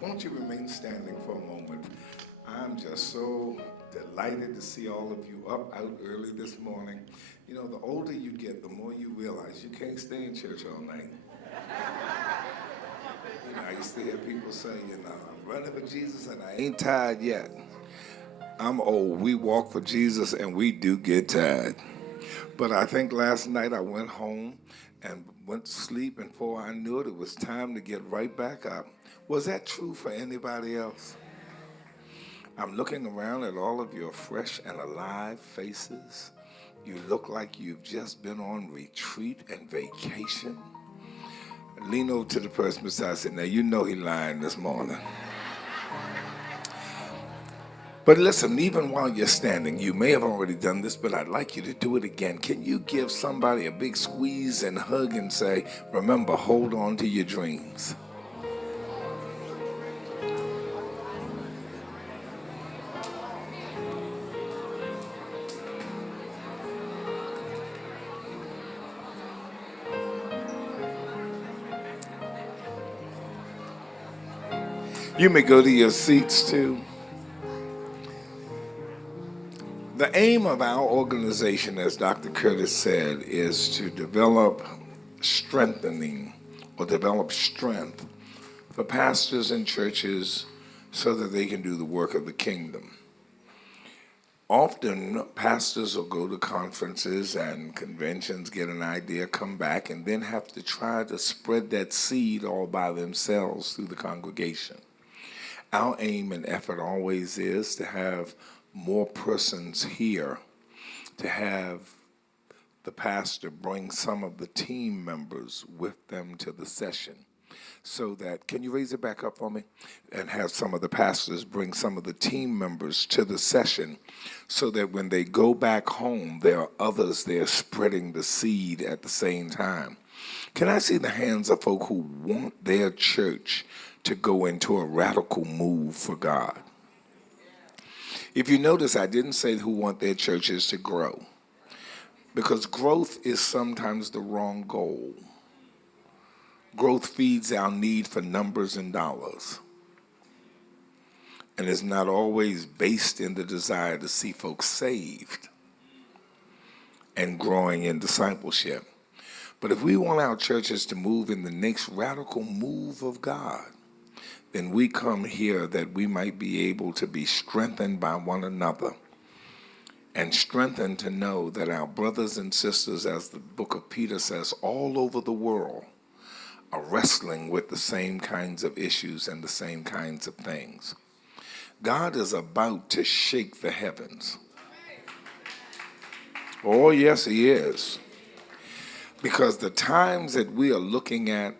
Won't you remain standing for a moment? I'm just so delighted to see all of you up out early this morning. You know, the older you get, the more you realize you can't stay in church all night. You know, I used to hear people say, I'm running for Jesus and I ain't tired yet. I'm old. We walk for Jesus and we do get tired. But I think last night I went home and went to sleep, and before I knew it, it was time to get right back up. Was that true for anybody else? I'm looking around at all of your fresh and alive faces. You look like you've just been on retreat and vacation. Lean over to the person beside you and say, now you know he lying this morning. But listen, even while you're standing, you may have already done this, but I'd like you to do it again. Can you give somebody a big squeeze and hug and say, remember, hold on to your dreams? You may go to your seats too. The aim of our organization, as Dr. Curtis said, is to develop strengthening or develop strength for pastors and churches so that they can do the work of the kingdom. Often, pastors will go to conferences and conventions, get an idea, come back, and then have to try to spread that seed all by themselves through the congregation. Our aim and effort always is to have more persons here, to have the pastor bring some of the team members with them to the session. So that, can you raise it back up for me? And have some of the pastors bring some of the team members to the session so that when they go back home, there are others there spreading the seed at the same time. Can I see the hands of folk who want their church to go into a radical move for God? If you notice, I didn't say who want their churches to grow, because growth is sometimes the wrong goal. Growth feeds our need for numbers and dollars, and is not always based in the desire to see folks saved and growing in discipleship. But if we want our churches to move in the next radical move of God, then we come here that we might be able to be strengthened by one another and strengthened to know that our brothers and sisters, as the book of Peter says, all over the world are wrestling with the same kinds of issues and the same kinds of things. God is about to shake the heavens. Oh, yes, he is. Because the times that we are looking at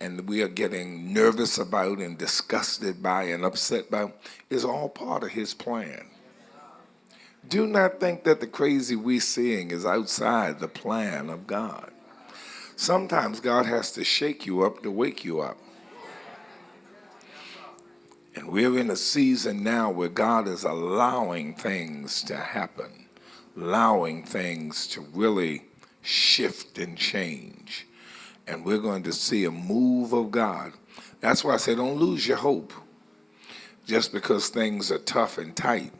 and we are getting nervous about and disgusted by and upset by is all part of his plan. Do not think that the crazy we're seeing is outside the plan of God. Sometimes God has to shake you up to wake you up. And we're in a season now where God is allowing things to happen, allowing things to really shift and change. And we're going to see a move of God. That's why I say don't lose your hope just because things are tough and tight.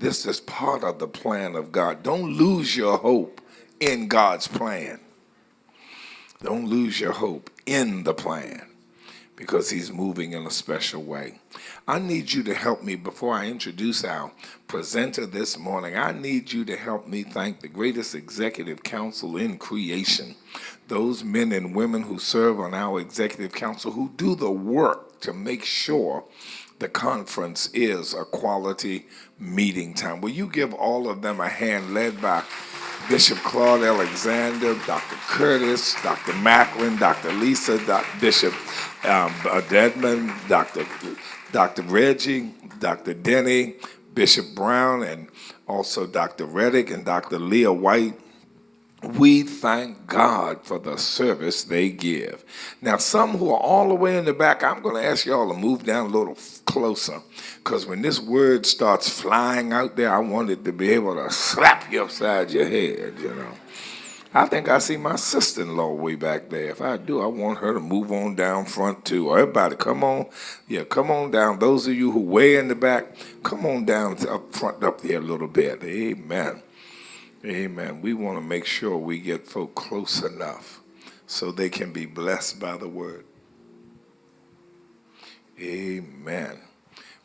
This is part of the plan of God. Don't lose your hope in God's plan. Don't lose your hope in the plan because he's moving in a special way. I need you to help me before I introduce our presenter this morning. I need you to help me thank the greatest executive council in creation, those men and women who serve on our executive council who do the work to make sure the conference is a quality meeting time. Will you give all of them a hand, led by Bishop Claude Alexander, Dr. Curtis, Dr. Macklin, Dr. Lisa, Bishop Dedman, Dr. Reggie, Dr. Denny, Bishop Brown, and also Dr. Reddick and Dr. Leah White. We thank God for the service they give. Now, some who are all the way in the back, I'm going to ask y'all to move down a little closer, because when this word starts flying out there, I want it to be able to slap you upside your head, I think I see my sister-in-law way back there. If I do, I want her to move on down front too. Everybody, come on. Yeah, come on down. Those of you who way in the back, come on down to up front up there a little bit. Amen. Amen. We want to make sure we get folk close enough so they can be blessed by the word. Amen.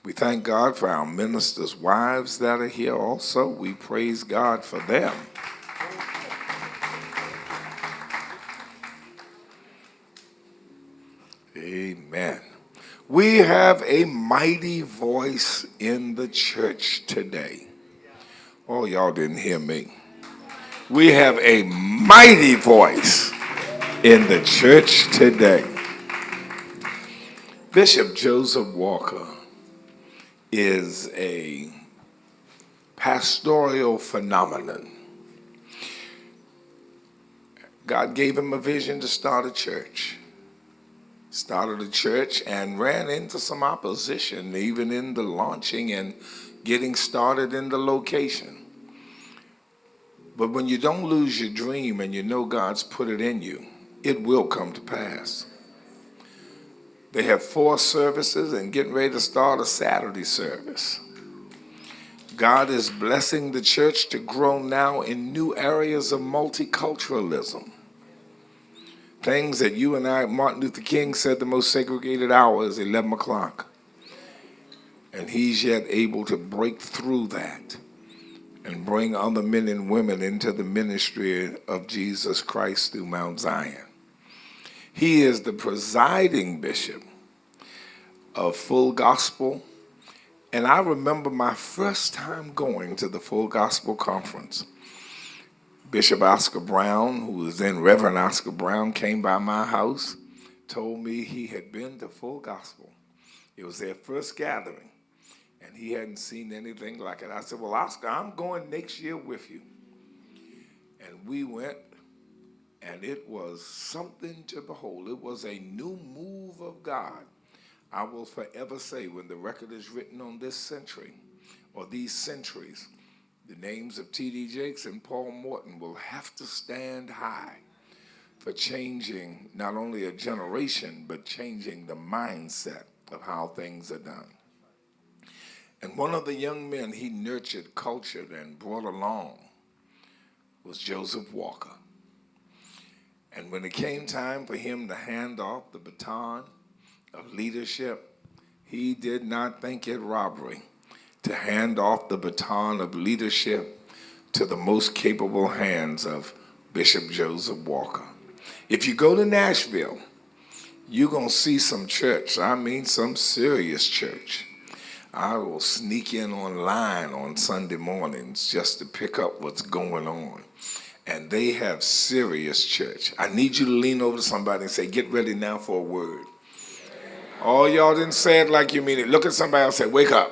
We thank God for our ministers' wives that are here also. We praise God for them. Amen. We have a mighty voice in the church today. Oh, y'all didn't hear me. We have a mighty voice in the church today. Bishop Joseph Walker is a pastoral phenomenon. God gave him a vision to start a church. Started a church and ran into some opposition, even in the launching and getting started in the location. But when you don't lose your dream and you know God's put it in you, it will come to pass. They have 4 services and getting ready to start a Saturday service. God is blessing the church to grow now in new areas of multiculturalism. Things that you and I, Martin Luther King said the most segregated hour is 11 o'clock. And he's yet able to break through that and bring other men and women into the ministry of Jesus Christ through Mount Zion. He is the presiding bishop of Full Gospel. And I remember my first time going to the Full Gospel Conference. Bishop Oscar Brown, who was then Reverend Oscar Brown, came by my house, told me he had been to Full Gospel. It was their first gathering, and he hadn't seen anything like it. I said, well, Oscar, I'm going next year with you. And we went, and it was something to behold. It was a new move of God. I will forever say, when the record is written on this century, or these centuries, the names of T.D. Jakes and Paul Morton will have to stand high for changing not only a generation, but changing the mindset of how things are done. And one of the young men he nurtured, cultured, and brought along was Joseph Walker. And when it came time for him to hand off the baton of leadership, he did not think it robbery to hand off the baton of leadership to the most capable hands of Bishop Joseph Walker. If you go to Nashville, you're going to see some church. I mean some serious church. I will sneak in online on Sunday mornings just to pick up what's going on. And they have serious church. I need you to lean over to somebody and say, get ready now for a word. Oh, y'all didn't say it like you mean it. Look at somebody else and say, wake up.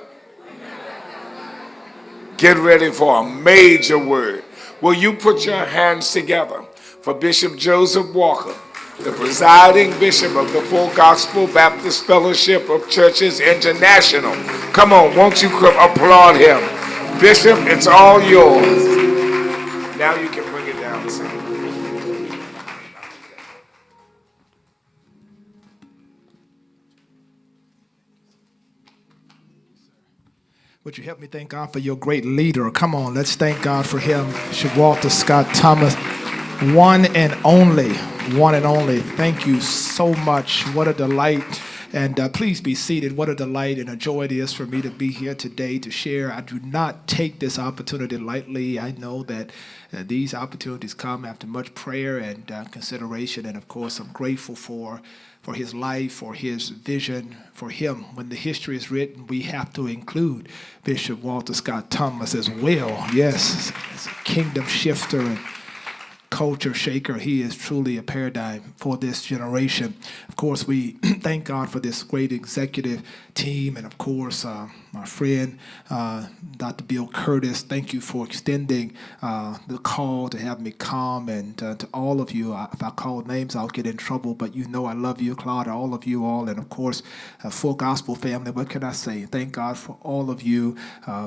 Get ready for a major word. Will you put your hands together for Bishop Joseph Walker, the presiding bishop of the Full Gospel Baptist Fellowship of Churches International? Come on, won't you applaud him? Bishop, it's all yours. Now you can bring it down, sir. Would you help me thank God for your great leader? Come on, let's thank God for him. Bishop Walter Scott Thomas, one and only. Thank you so much. What a delight. And please be seated. What a delight and a joy it is for me to be here today to share. I do not take this opportunity lightly. I know that these opportunities come after much prayer and consideration. And of course, I'm grateful for his life, for his vision, for him. When the history is written, we have to include Bishop Walter Scott Thomas as well. Yes, as a kingdom shifter and culture shaker. He is truly a paradigm for this generation. Of course, we thank God for this great executive team, and of course, my friend, Dr. Bill Curtis. Thank you for extending the call to have me come, and to all of you. If I call names, I'll get in trouble, but you know I love you, Claude, all of you all, and of course, Full Gospel family. What can I say? Thank God for all of you,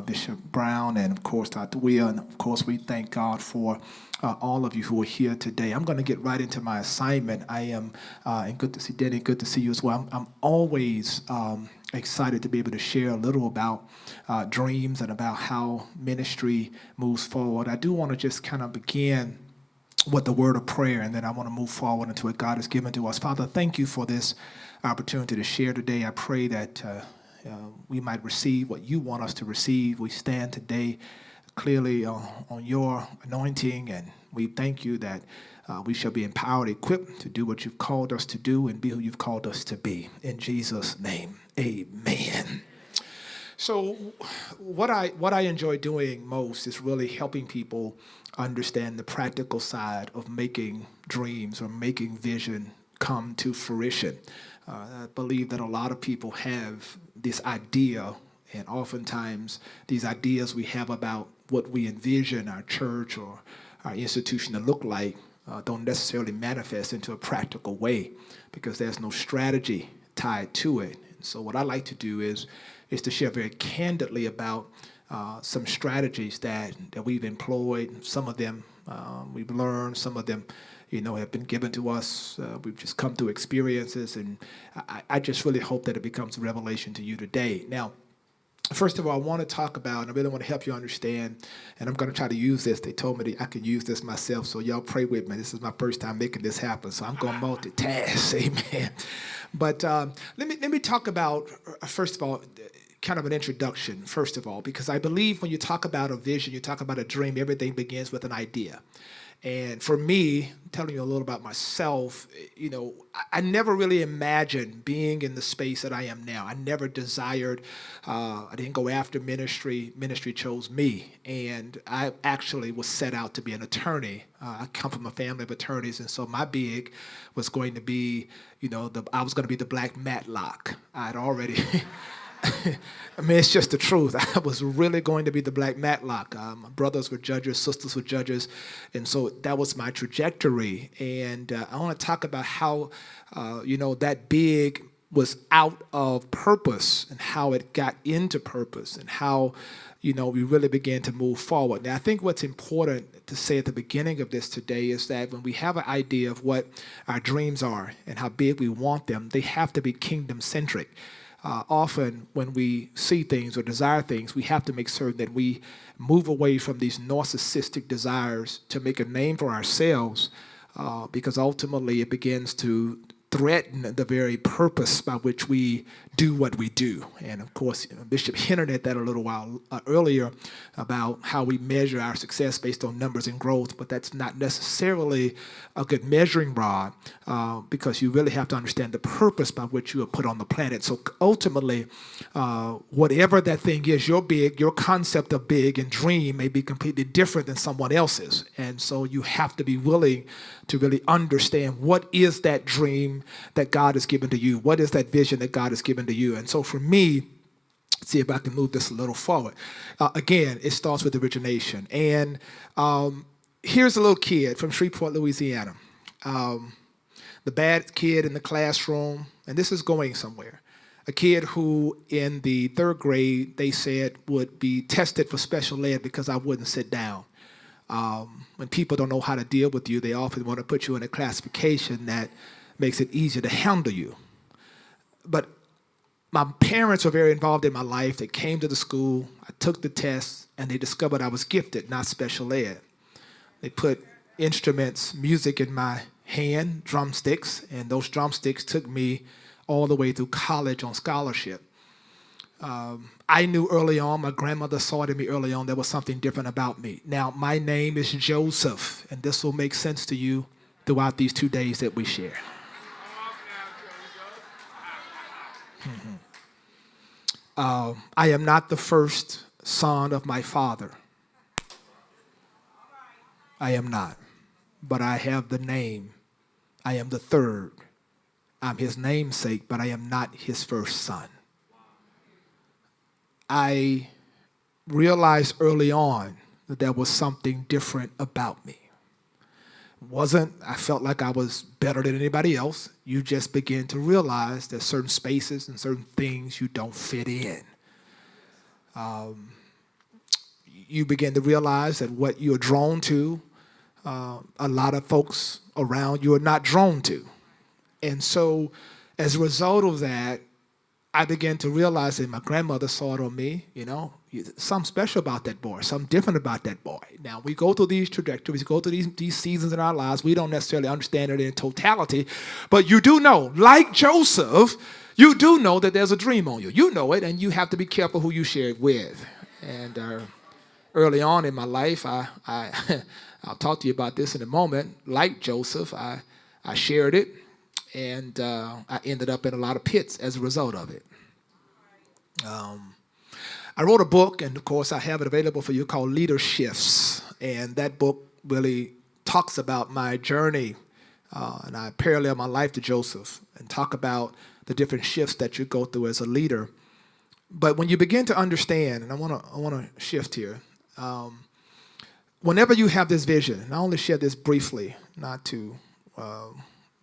Bishop Brown, and of course, Dr. Will, and of course, we thank God for all of you who are here today. I'm going to get right into my assignment. I am, and good to see Denny, good to see you as well. I'm always excited to be able to share a little about dreams and about how ministry moves forward. I do want to just kind of begin with the word of prayer, and then I want to move forward into what God has given to us. Father, thank you for this opportunity to share today. I pray that we might receive what you want us to receive. We stand today clearly on your anointing, and we thank you that we shall be empowered, equipped to do what you've called us to do and be who you've called us to be. In Jesus' name, amen. So what I enjoy doing most is really helping people understand the practical side of making dreams or making vision come to fruition. I believe that a lot of people have this idea, and oftentimes these ideas we have about what we envision our church or our institution to look like don't necessarily manifest into a practical way because there's no strategy tied to it. And so what I like to do is to share very candidly about some strategies that we've employed. Some of them we've learned, some of them have been given to us. We've just come through experiences, and I just really hope that it becomes a revelation to you today. Now, first of all, I want to talk about, and I really want to help you understand, and I'm going to try to use this. They told me that I can use this myself, so y'all pray with me. This is my first time making this happen, so I'm going to multitask, amen. But let me talk about, first of all, kind of an introduction, first of all, because I believe when you talk about a vision, you talk about a dream, everything begins with an idea. And for me, telling you a little about myself, I never really imagined being in the space that I am now. I never desired, I didn't go after ministry. Ministry chose me. And I actually was set out to be an attorney. I come from a family of attorneys, and so my big was going to be, I was going to be the black Matlock. I'd already... I mean, it's just the truth. I was really going to be the black Matlock. My brothers were judges, sisters were judges, and so that was my trajectory. And I want to talk about how, that big was out of purpose and how it got into purpose and how, we really began to move forward. Now, I think what's important to say at the beginning of this today is that when we have an idea of what our dreams are and how big we want them, they have to be kingdom-centric. Often when we see things or desire things, we have to make certain that we move away from these narcissistic desires to make a name for ourselves, because ultimately it begins to threaten the very purpose by which we do what we do. And of course, Bishop hinted at that a little while earlier about how we measure our success based on numbers and growth, but that's not necessarily a good measuring rod, because you really have to understand the purpose by which you are put on the planet. So ultimately, whatever that thing is, your concept of big and dream may be completely different than someone else's. And so you have to be willing to really understand what is that dream that God has given to you? What is that vision that God has given to you? And so for me, let's see if I can move this a little forward. Again, it starts with origination. And here's a little kid from Shreveport, Louisiana. The bad kid in the classroom, and this is going somewhere. A kid who in the third grade, they said would be tested for special ed because I wouldn't sit down. When people don't know how to deal with you, they often want to put you in a classification that makes it easier to handle you. But my parents were very involved in my life. They came to the school, I took the test, and they discovered I was gifted, not special ed. They put instruments, music in my hand, drumsticks, and those drumsticks took me all the way through college on scholarship. I knew early on, my grandmother saw it in me early on, there was something different about me. Now, my name is Joseph, and this will make sense to you throughout these 2 days that we share. I am not the first son of my father. I am not. But I have the name. I am the third. I'm his namesake, but I am not his first son. I realized early on that there was something different about me. I felt like I was better than anybody else. You just begin to realize there's certain spaces and certain things you don't fit in. You begin to realize that what you're drawn to a lot of folks around you are not drawn to. And so as a result of that, I began to realize that my grandmother saw it on me, something special about that boy, something different about that boy. Now, we go through these trajectories, go through these seasons in our lives. We don't necessarily understand it in totality, but you do know, like Joseph, you do know that there's a dream on you. You know it, and you have to be careful who you share it with. And early on in my life, I'll talk to you about this in a moment. Like Joseph, I shared it, and I ended up in a lot of pits as a result of it. I wrote a book, and of course I have it available for you, called Leaderships. And that book really talks about my journey, and I parallel my life to Joseph and talk about the different shifts that you go through as a leader. But when you begin to understand, and I want to shift here, whenever you have this vision, and I only share this briefly, not to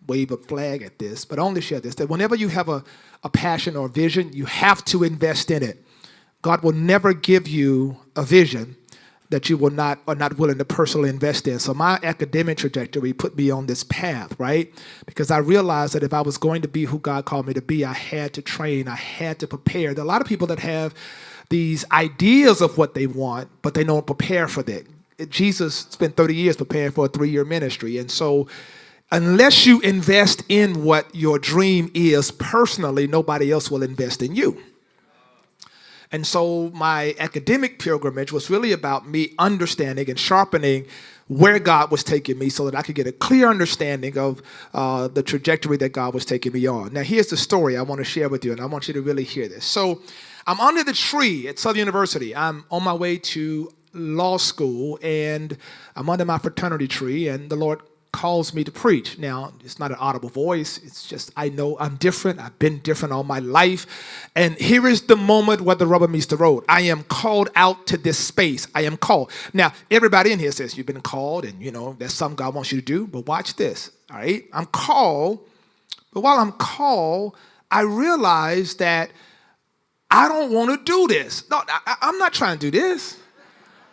wave a flag at this, but I only share this, that whenever you have a passion or a vision, you have to invest in it. God will never give you a vision that you are not willing to personally invest in. So my academic trajectory put me on this path, right? Because I realized that if I was going to be who God called me to be, I had to train, I had to prepare. There are a lot of people that have these ideas of what they want, but they don't prepare for that. Jesus spent 30 years preparing for a 3-year ministry. And so unless you invest in what your dream is personally, nobody else will invest in you. And so my academic pilgrimage was really about me understanding and sharpening where God was taking me so that I could get a clear understanding of the trajectory that God was taking me on. Now, here's the story I want to share with you, and I want you to really hear this. So I'm under the tree at Southern University. I'm on my way to law school, and I'm under my fraternity tree, and the Lord calls me to preach. Now, it's not an audible voice. It's just, I know I'm different. I've been different all my life. And here is the moment where the rubber meets the road. I am called out to this space. I am called. Now, everybody in here says you've been called, and that's something God wants you to do. But watch this, all right? I'm called, but while I'm called, I realize that I don't want to do this. No, I'm not trying to do this.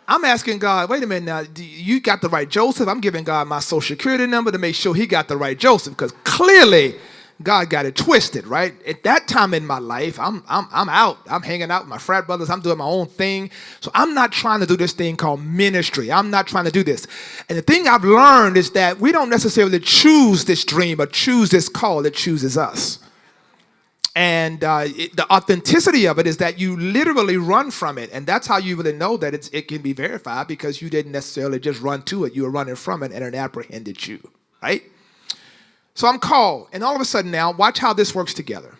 I'm asking God, wait a minute now, you got the right Joseph? I'm giving God my social security number to make sure he got the right Joseph, because clearly God got it twisted, right? At that time in my life, I'm out. I'm hanging out with my frat brothers. I'm doing my own thing. So I'm not trying to do this thing called ministry. I'm not trying to do this. And the thing I've learned is that we don't necessarily choose this dream or choose this call. It chooses us. And the authenticity of it is that you literally run from it. And that's how you really know that it can be verified, because you didn't necessarily just run to it. You were running from it, and it apprehended you, right? So I'm called. And all of a sudden now, watch how this works together.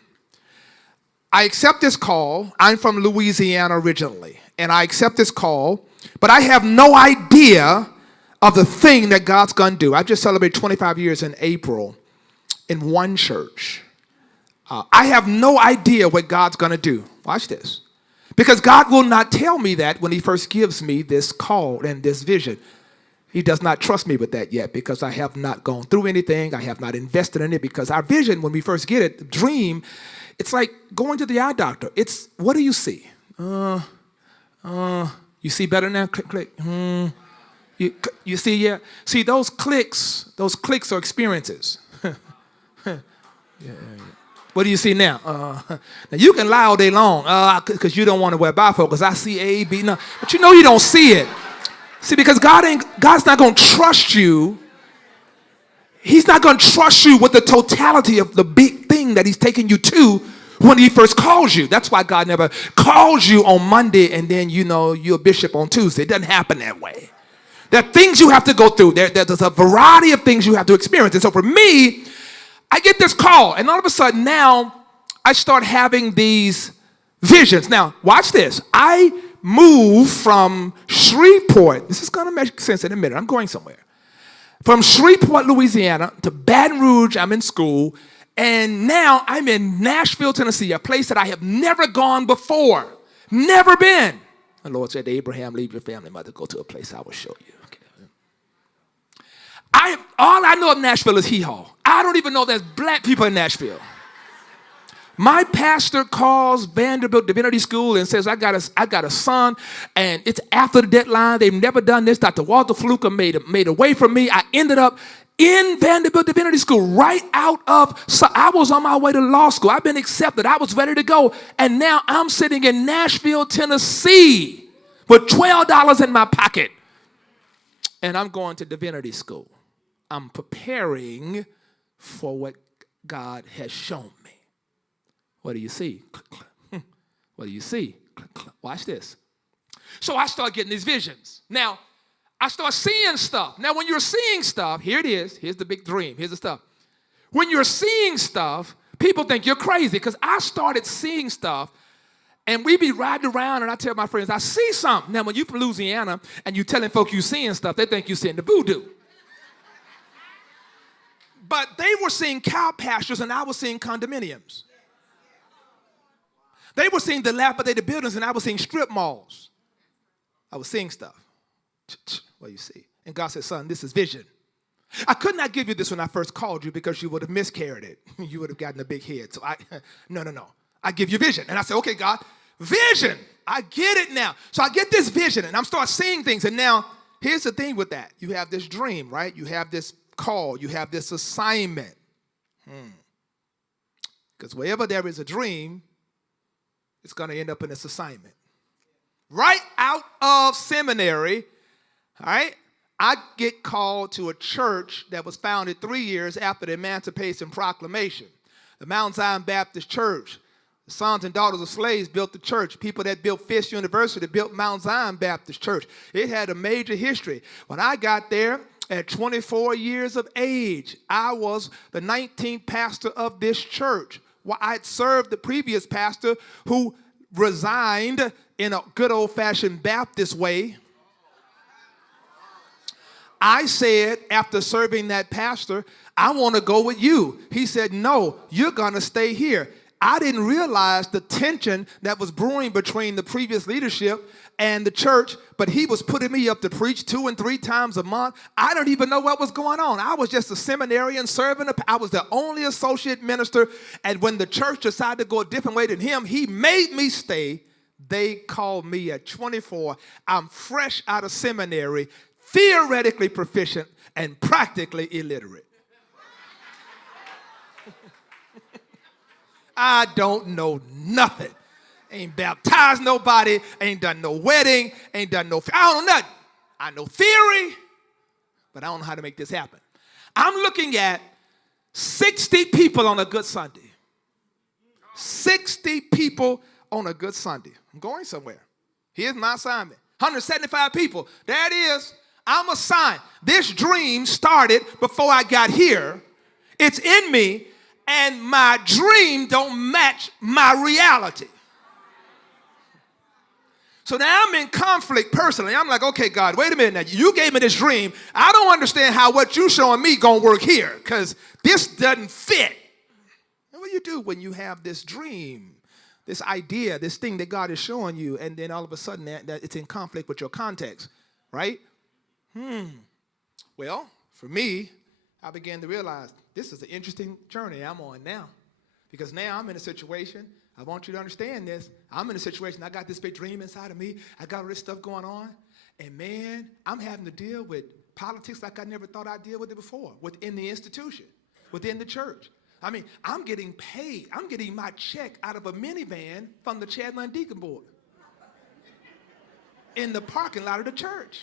I accept this call. I'm from Louisiana originally. And I accept this call. But I have no idea of the thing that God's going to do. I just celebrated 25 years in April in one church. I have no idea what God's going to do. Watch this. Because God will not tell me that when he first gives me this call and this vision. He does not trust me with that yet, because I have not gone through anything. I have not invested in it, because our vision, when we first get it, the dream, it's like going to the eye doctor. It's, what do you see? You see better now? Click, click. You see, yeah. See, those clicks are experiences. Yeah. What do you see now? Now you can lie all day long because you don't want to wear bifocals. I see A, B, no. But you don't see it. See, because God's not going to trust you. He's not going to trust you with the totality of the big thing that he's taking you to when he first calls you. That's why God never calls you on Monday and then, you're a bishop on Tuesday. It doesn't happen that way. There are things you have to go through. There's a variety of things you have to experience. And so for me, I get this call, and all of a sudden now I start having these visions. Now, watch this. I move from Shreveport. This is going to make sense in a minute. I'm going somewhere. From Shreveport, Louisiana to Baton Rouge, I'm in school, and now I'm in Nashville, Tennessee, a place that I have never gone before. Never been. The Lord said to Abraham, leave your family, mother, go to a place I will show you. Okay. All I know of Nashville is hee-haw. I don't even know there's black people in Nashville. My pastor calls Vanderbilt Divinity School and says, I got a son, and it's after the deadline. They've never done this. Dr. Walter Fluker made a way for me. I ended up in Vanderbilt Divinity School so I was on my way to law school. I've been accepted. I was ready to go. And now I'm sitting in Nashville, Tennessee with $12 in my pocket. And I'm going to divinity school. I'm preparing for what God has shown me. What do you see? What do you see? Watch this. So I start getting these visions. Now, I start seeing stuff. Now, when you're seeing stuff, here it is. Here's the big dream. Here's the stuff. When you're seeing stuff, people think you're crazy because I started seeing stuff, and we be riding around, and I tell my friends, I see something. Now, when you're from Louisiana and you telling folk you seeing stuff, they think you're seeing the voodoo. But they were seeing cow pastures, and I was seeing condominiums. They were seeing dilapidated buildings, and I was seeing strip malls. I was seeing stuff. What do you see? And God said, son, this is vision. I could not give you this when I first called you because you would have miscarried it. You would have gotten a big head. So no. I give you vision. And I said, okay, God, vision. I get it now. So I get this vision, and I'm start seeing things. And now, here's the thing with that. You have this dream, right? You have this call. You have this assignment. Because wherever there is a dream, it's going to end up in this assignment. Right out of seminary, all right, I get called to a church that was founded 3 years after the Emancipation Proclamation. The Mount Zion Baptist Church. The sons and daughters of slaves built the church. People that built Fisk University built Mount Zion Baptist Church. It had a major history. When I got there at 24 years of age, I was the 19th pastor of this church. Well, I'd served the previous pastor who resigned in a good old-fashioned Baptist way. I said, after serving that pastor, I want to go with you. He said, no, you're going to stay here. I didn't realize the tension that was brewing between the previous leadership and the church, but he was putting me up to preach 2 and 3 times a month. I don't even know what was going on. I was just a seminarian serving. I was the only associate minister, and when the church decided to go a different way than him, he made me stay. They called me at 24. I'm fresh out of seminary, theoretically proficient, and practically illiterate. I don't know nothing. Ain't baptized nobody, ain't done no wedding, ain't done no, I don't know nothing. I know theory, but I don't know how to make this happen. I'm looking at 60 people on a good Sunday. 60 people on a good Sunday. I'm going somewhere. Here's my assignment. 175 people. There it is. I'm assigned. This dream started before I got here. It's in me, and my dream don't match my reality. So now I'm in conflict personally. I'm like, okay, God, wait a minute now. You gave me this dream. I don't understand how what you showing me gonna work here because this doesn't fit. And what do you do when you have this dream, this idea, this thing that God is showing you, and then all of a sudden that it's in conflict with your context, right? Well, for me, I began to realize this is an interesting journey I'm on now because now I'm in a situation. I want you to understand this. I'm in a situation, I got this big dream inside of me. I got all this stuff going on. And man, I'm having to deal with politics like I never thought I'd deal with it before, within the institution, within the church. I mean, I'm getting paid. I'm getting my check out of a minivan from the Chandler Deacon Board in the parking lot of the church.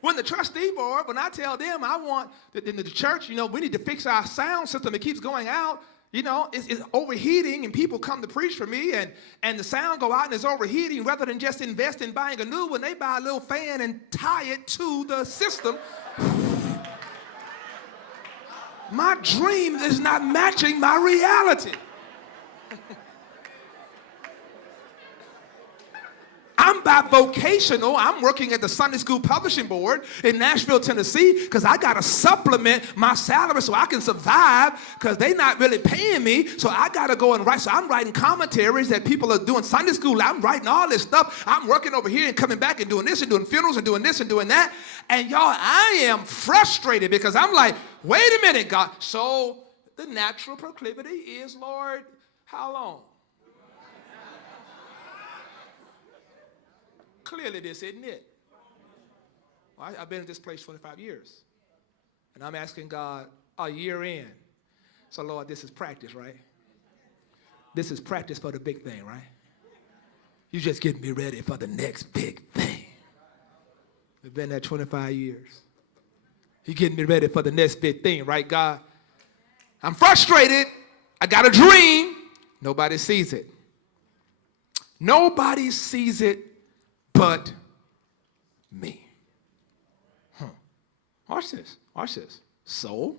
When the trustee board, when I tell them I want, in the church, we need to fix our sound system. It keeps going out. It's overheating, and people come to preach for me, and the sound go out and it's overheating. Rather than just invest in buying a new one, they buy a little fan and tie it to the system. My dream is not matching my reality. I'm bivocational. I'm working at the Sunday School Publishing Board in Nashville, Tennessee, because I got to supplement my salary so I can survive because they're not really paying me. So I got to go and write. So I'm writing commentaries that people are doing Sunday school. I'm writing all this stuff. I'm working over here and coming back and doing this and doing funerals and doing this and doing that. And y'all, I am frustrated because I'm like, wait a minute, God. So the natural proclivity is, Lord, how long? Clearly this isn't it. Well, I've been in this place 25 years. And I'm asking God a year in. So Lord, this is practice, right? This is practice for the big thing, right? You just getting me ready for the next big thing. We've been there 25 years. You getting me ready for the next big thing, right, God? I'm frustrated. I got a dream. Nobody sees it. Nobody sees it but me. Watch this. Watch this. So,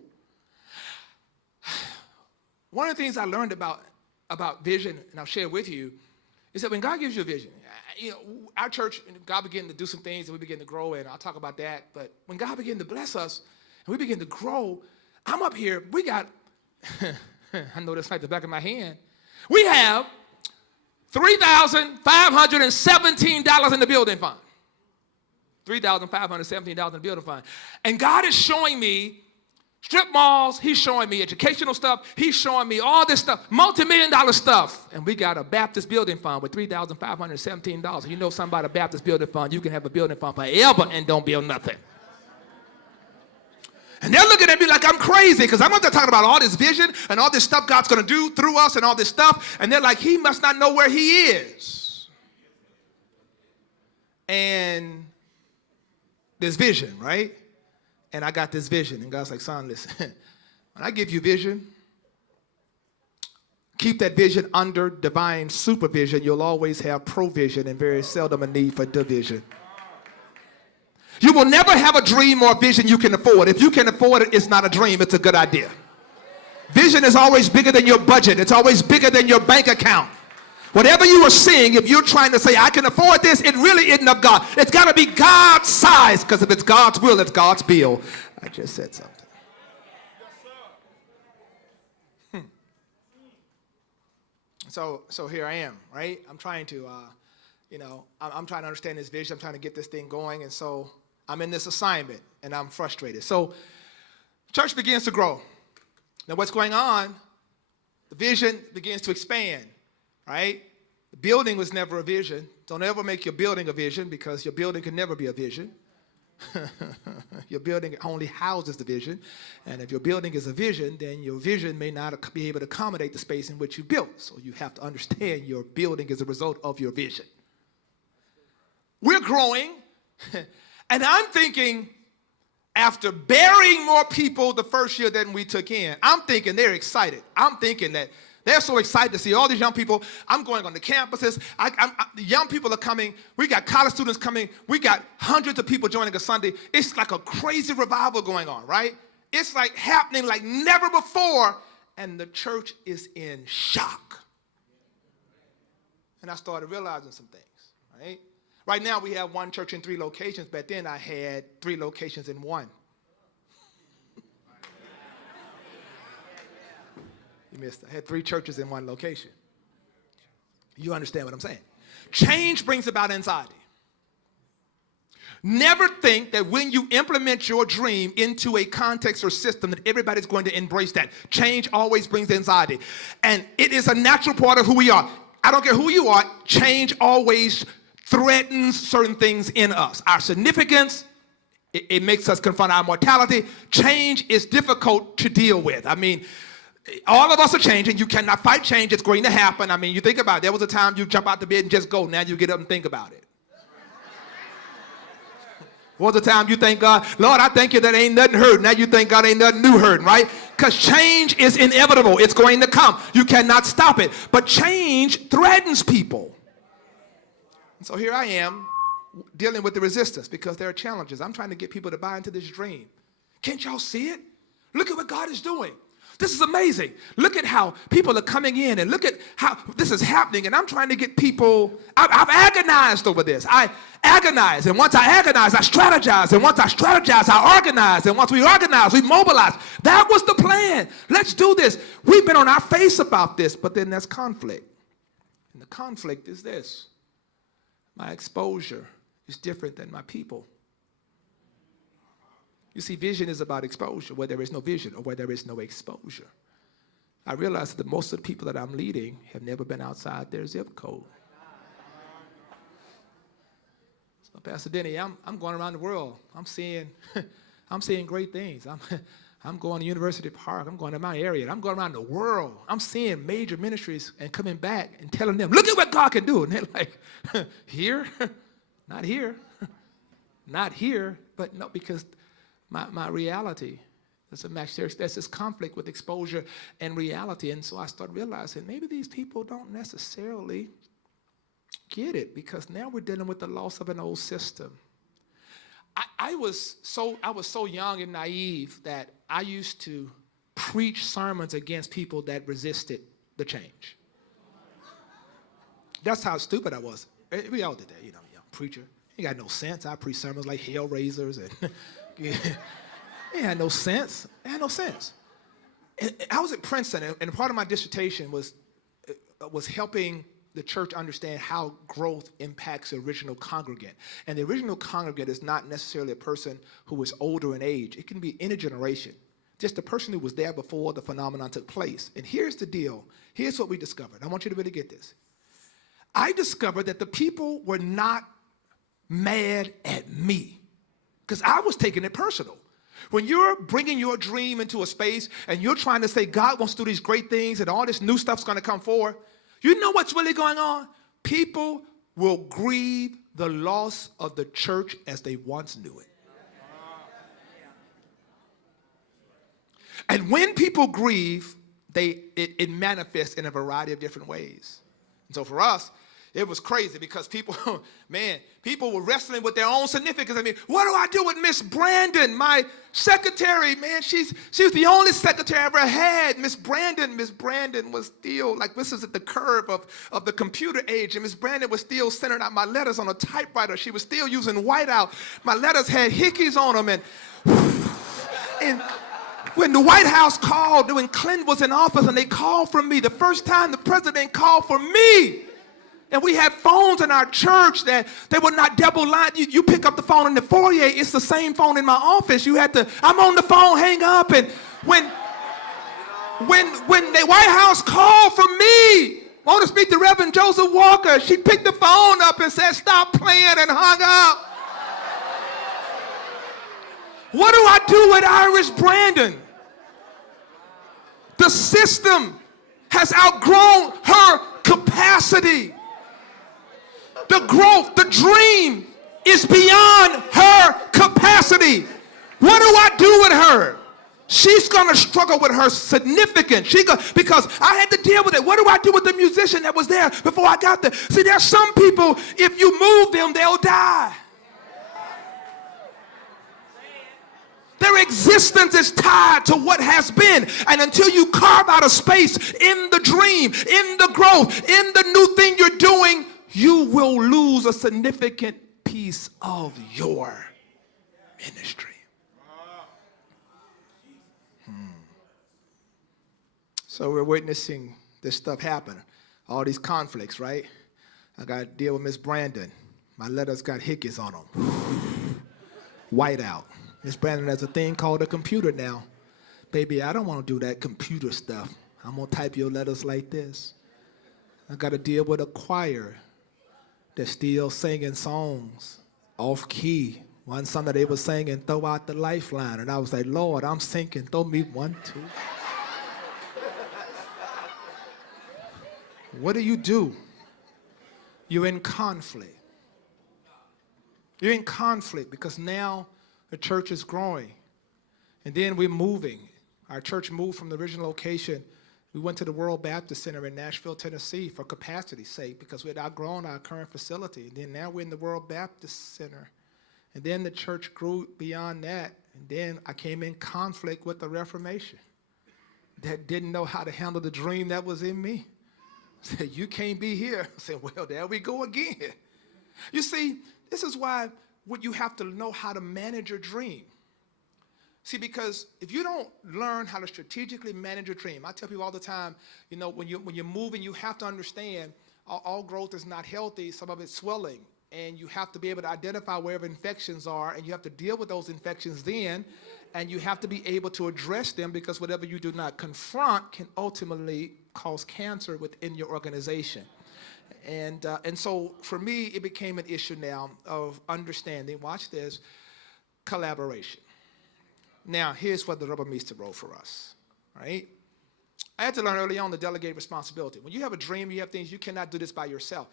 one of the things I learned about vision, and I'll share with you, is that when God gives you a vision, our church, God began to do some things and we begin to grow, and I'll talk about that. But when God began to bless us and we begin to grow, I'm up here, we got, I know this like the back of my hand, we have $3,517 in the building fund. $3,517 in the building fund. And God is showing me strip malls, he's showing me educational stuff, he's showing me all this stuff, multi-million-dollar stuff. And we got a Baptist building fund with $3,517. You know something about a Baptist building fund, you can have a building fund forever and don't build nothing. And they're looking at me like I'm crazy because I'm up there talking about all this vision and all this stuff God's going to do through us and all this stuff. And they're like, he must not know where he is. And there's vision, right? And I got this vision. And God's like, son, listen, when I give you vision, keep that vision under divine supervision. You'll always have provision and very seldom a need for division. You will never have a dream or a vision you can afford. If you can afford it, it's not a dream, it's a good idea. Vision is always bigger than your budget. It's always bigger than your bank account. Whatever you are seeing, if you're trying to say, I can afford this, it really isn't of God. It's got to be God's size, because if it's God's will, it's God's bill. I just said something. So here I am, right? I'm trying to, I'm trying to understand this vision. I'm trying to get this thing going. And so I'm in this assignment, and I'm frustrated. So church begins to grow. Now what's going on, the vision begins to expand, right? The building was never a vision. Don't ever make your building a vision, because your building can never be a vision. Your building only houses the vision. And if your building is a vision, then your vision may not be able to accommodate the space in which you built. So you have to understand your building is a result of your vision. We're growing, and I'm thinking, after burying more people the first year than we took in, I'm thinking they're excited. I'm thinking that they're so excited to see all these young people. I'm going on the campuses. The young people are coming. We got college students coming. We got hundreds of people joining us Sunday. It's like a crazy revival going on, right? It's like happening like never before, and the church is in shock. And I started realizing some things, right? Right now we have one church in 3 locations. Back then I had 3 locations in 1. You missed it. I had 3 churches in 1 location. You understand what I'm saying? Change brings about anxiety. Never think that when you implement your dream into a context or system that everybody's going to embrace that. Change always brings anxiety. And it is a natural part of who we are. I don't care who you are, change always threatens certain things in us. Our significance, it makes us confront our mortality. Change is difficult to deal with. I mean, all of us are changing. You cannot fight change. It's going to happen. I mean, you think about it. There was a time you jump out the bed and just go. Now you get up and think about it. Was the time you thank God, Lord, I thank you that ain't nothing hurt. Now you thank God ain't nothing new hurting, right? Because change is inevitable. It's going to come. You cannot stop it. But change threatens people. And so here I am dealing with the resistance because there are challenges. I'm trying to get people to buy into this dream. Can't y'all see it? Look at what God is doing. This is amazing. Look at how people are coming in, and look at how this is happening. And I'm trying to get people, I've agonized over this. I agonize, and once I agonize, I strategize, and once I strategize, I organize, and once we organize, we mobilize. That was the plan. Let's do this. We've been on our face about this, but then there's conflict. And the conflict is this. My exposure is different than my people. You see, vision is about exposure, where there is no vision or where there is no exposure. I realized that most of the people that I'm leading have never been outside their zip code. So, Pastor Denny, I'm going around the world. I'm seeing great things. I'm going to University Park. I'm going to my area. I'm going around the world. I'm seeing major ministries and coming back and telling them, look at what God can do. And they're like, here? Not here. Not here. But no, because my reality, there's this conflict with exposure and reality. And so I started realizing maybe these people don't necessarily get it, because now we're dealing with the loss of an old system. I was so young and naive that I used to preach sermons against people that resisted the change. That's how stupid I was. We all did that, young preacher. You got no sense. I preach sermons like hell raisers, and it had no sense. It had no sense. I was at Princeton, and part of my dissertation was helping the church understand how growth impacts the original congregant. And the original congregant is not necessarily a person who is older in age. It can be any generation, just the person who was there before the phenomenon took place. And here's the deal. Here's what we discovered. I want you to really get this. I discovered that the people were not mad at me, because I was taking it personal. When you're bringing your dream into a space and you're trying to say God wants to do these great things and all this new stuff's going to come forward, you know what's really going on? People will grieve the loss of the church as they once knew it. And when people grieve, it manifests in a variety of different ways. And so for us, it was crazy, because people were wrestling with their own significance. I mean, what do I do with Miss Brandon, my secretary? Man, she was the only secretary I ever had. Miss Brandon was still, like, this is at the curve of the computer age, and Miss Brandon was still sending out my letters on a typewriter. She was still using whiteout. My letters had hickeys on them, and when the White House called, when Clinton was in office and they called for me, the first time the president called for me, and we had phones in our church that they were not double line. You pick up the phone in the foyer, it's the same phone in my office. You had to, I'm on the phone, hang up. And when the White House called for me, want to speak to Reverend Joseph Walker, she picked the phone up and said, stop playing, and hung up. What do I do with Iris Brandon? The system has outgrown her capacity. The growth, the dream is beyond her capacity. What do I do with her? She's going to struggle with her significance. Because I had to deal with it. What do I do with the musician that was there before I got there? See, there's some people, if you move them, they'll die. Their existence is tied to what has been. And until you carve out a space in the dream, in the growth, in the new thing you're doing, you will lose a significant piece of your ministry. So we're witnessing this stuff happen. All these conflicts, right? I got to deal with Miss Brandon. My letters got hickeys on them. Whiteout. Miss Brandon has a thing called a computer now. Baby, I don't want to do that computer stuff. I'm going to type your letters like this. I got to deal with a choir that's still singing songs off key. One Sunday they were singing, throw out the lifeline. And I was like, Lord, I'm sinking. Throw me 1, 2. What do? You're in conflict. You're in conflict because now the church is growing. And then we're moving. Our church moved from the original location. We went to the World Baptist Center in Nashville, Tennessee for capacity's sake because we had outgrown our current facility. And then now we're in the World Baptist Center. And then the church grew beyond that. And then I came in conflict with the Reformation that didn't know how to handle the dream that was in me. I said, you can't be here. I said, well, there we go again. You see, this is why you have to know how to manage your dream. See, because if you don't learn how to strategically manage your dream, I tell people all the time, you know, when you're moving, you have to understand all growth is not healthy. Some of it's swelling. And you have to be able to identify wherever infections are, and you have to deal with those infections then. And you have to be able to address them, because whatever you do not confront can ultimately cause cancer within your organization. And so for me, it became an issue now of understanding, watch this, collaboration. Now, here's what the rubber meets the road for us, right? I had to learn early on to delegate responsibility. When you have a dream, you have things, you cannot do this by yourself.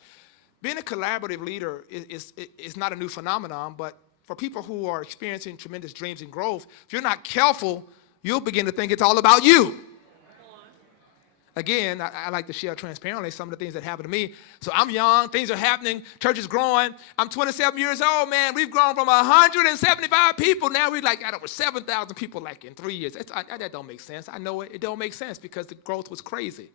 Being a collaborative leader is not a new phenomenon, but for people who are experiencing tremendous dreams and growth, if you're not careful, you'll begin to think it's all about you. Again, I like to share transparently some of the things that happened to me. So I'm young, things are happening, church is growing. I'm 27 years old, man. We've grown from 175 people. Now we're like at over 7,000 people like in 3 years. That don't make sense. I know it don't make sense because the growth was crazy.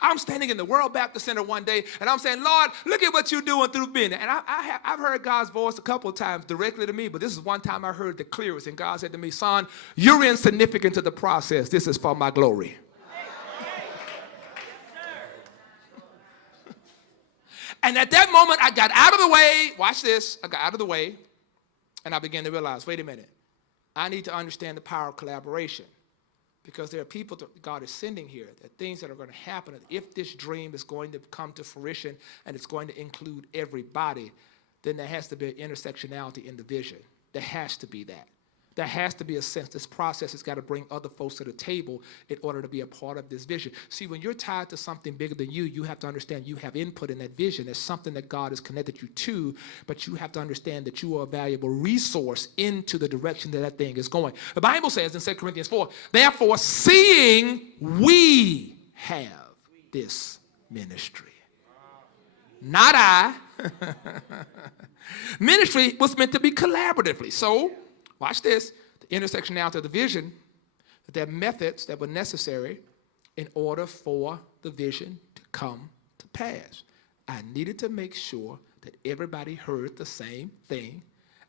I'm standing in the World Baptist Center one day, and I'm saying, Lord, look at what you're doing through me. And I've heard God's voice a couple of times directly to me, but this is one time I heard the clearest, and God said to me, son, you're insignificant to the process. This is for my glory. And at that moment, I got out of the way. Watch this. I got out of the way, and I began to realize, wait a minute. I need to understand the power of collaboration, because there are people that God is sending here, there are things that are going to happen. If this dream is going to come to fruition and it's going to include everybody, then there has to be an intersectionality in the vision. There has to be that. There has to be a sense this process has got to bring other folks to the table in order to be a part of this vision. See, when you're tied to something bigger than you, you have to understand you have input in that vision. There's something that God has connected you to, but you have to understand that you are a valuable resource into the direction that thing is going. The Bible says in 2 Corinthians 4, therefore, seeing we have this ministry. Not I. Ministry was meant to be collaboratively. So, watch this, the intersectionality of the vision, that there are methods that were necessary in order for the vision to come to pass. I needed to make sure that everybody heard the same thing.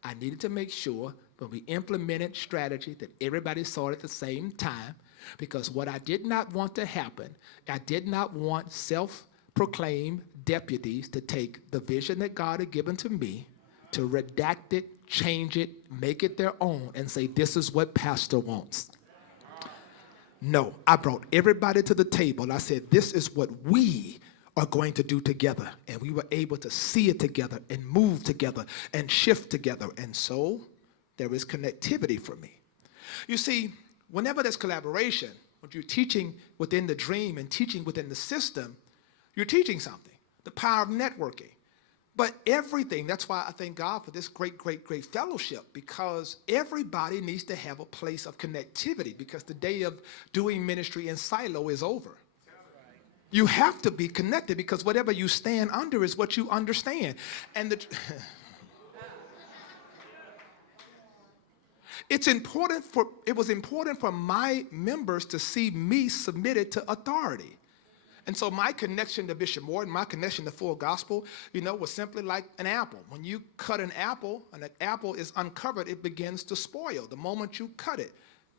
I needed to make sure when we implemented strategy that everybody saw it at the same time, because what I did not want to happen, I did not want self-proclaimed deputies to take the vision that God had given to me, to redact it, change it, make it their own, and say, this is what pastor wants. No, I brought everybody to the table, and I said, this is what we are going to do together. And we were able to see it together and move together and shift together. And so there is connectivity for me. You see, whenever there's collaboration, when you're teaching within the dream and teaching within the system, you're teaching something, the power of networking. But everything, that's why I thank God for this great, great, great fellowship, because everybody needs to have a place of connectivity, because the day of doing ministry in silo is over. You have to be connected, because whatever you stand under is what you understand. And it was important for my members to see me submitted to authority. And so my connection to Bishop Morton, my connection to full gospel, was simply like an apple. When you cut an apple and the apple is uncovered, it begins to spoil the moment you cut it,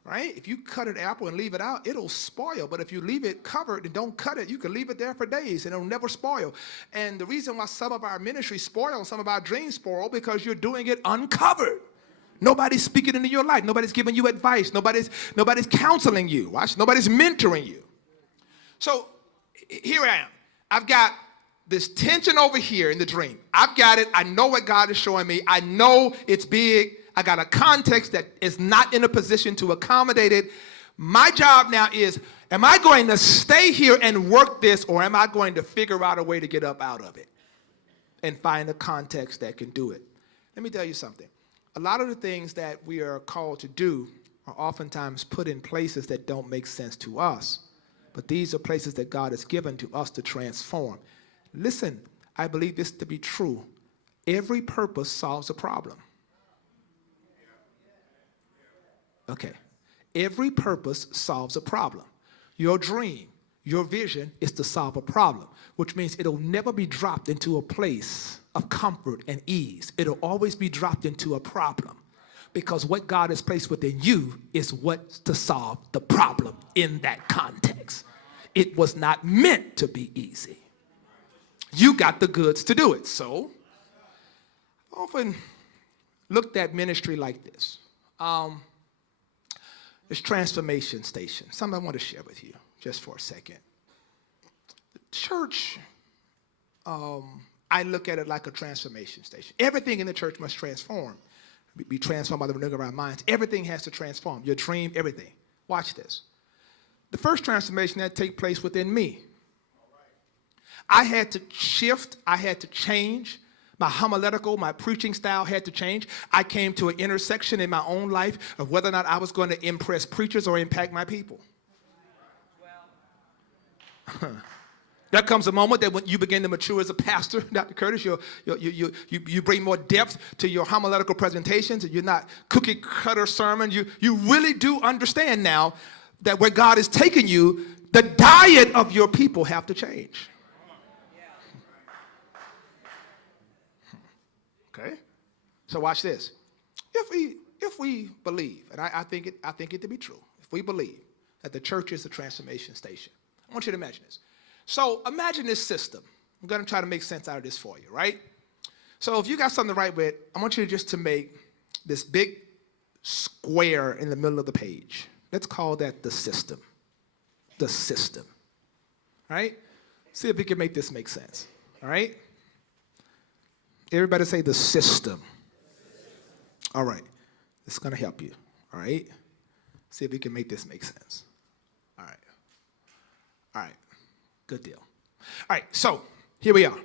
right? If you cut an apple and leave it out, it'll spoil. But if you leave it covered and don't cut it, you can leave it there for days and it'll never spoil. And the reason why some of our ministries spoil, some of our dreams spoil, because you're doing it uncovered. Nobody's speaking into your life. Nobody's giving you advice. Nobody's counseling you. Watch. Nobody's mentoring you. So here I am. I've got this tension over here in the dream. I've got it. I know what God is showing me. I know it's big. I got a context that is not in a position to accommodate it. My job now is, am I going to stay here and work this, or am I going to figure out a way to get up out of it and find a context that can do it? Let me tell you something. A lot of the things that we are called to do are oftentimes put in places that don't make sense to us. But these are places that God has given to us to transform. Listen, I believe this to be true. Every purpose solves a problem. Okay. Every purpose solves a problem. Your dream, your vision is to solve a problem, which means it'll never be dropped into a place of comfort and ease. It'll always be dropped into a problem, because what God has placed within you is what's to solve the problem in that context. It was not meant to be easy. You got the goods to do it. So, I often looked at ministry like this. this transformation station. Something I want to share with you just for a second. The church, I look at it like a transformation station. Everything in the church must transform, be transformed by the renewing of our minds. Everything has to transform. Your dream, everything. Watch this. The first transformation had to take place within me. I had to shift. I had to change. My homiletical, my preaching style had to change. I came to an intersection in my own life of whether or not I was going to impress preachers or impact my people. There comes a moment that when you begin to mature as a pastor, Dr. Curtis, you bring more depth to your homiletical presentations, and you're not cookie cutter sermon. You really do understand now that where God is taking you, the diet of your people have to change. Okay? So watch this. If we believe, and I think it to be true, if we believe that the church is a transformation station, I want you to imagine this. So imagine this system. I'm going to try to make sense out of this for you, right? So if you got something to write with, I want you just to make this big square in the middle of the page. Let's call that the system. The system. All right? See if we can make this make sense. All right? Everybody say the system. All right. This is going to help you. All right? See if we can make this make sense. All right. All right. Good deal. All right, so here we are.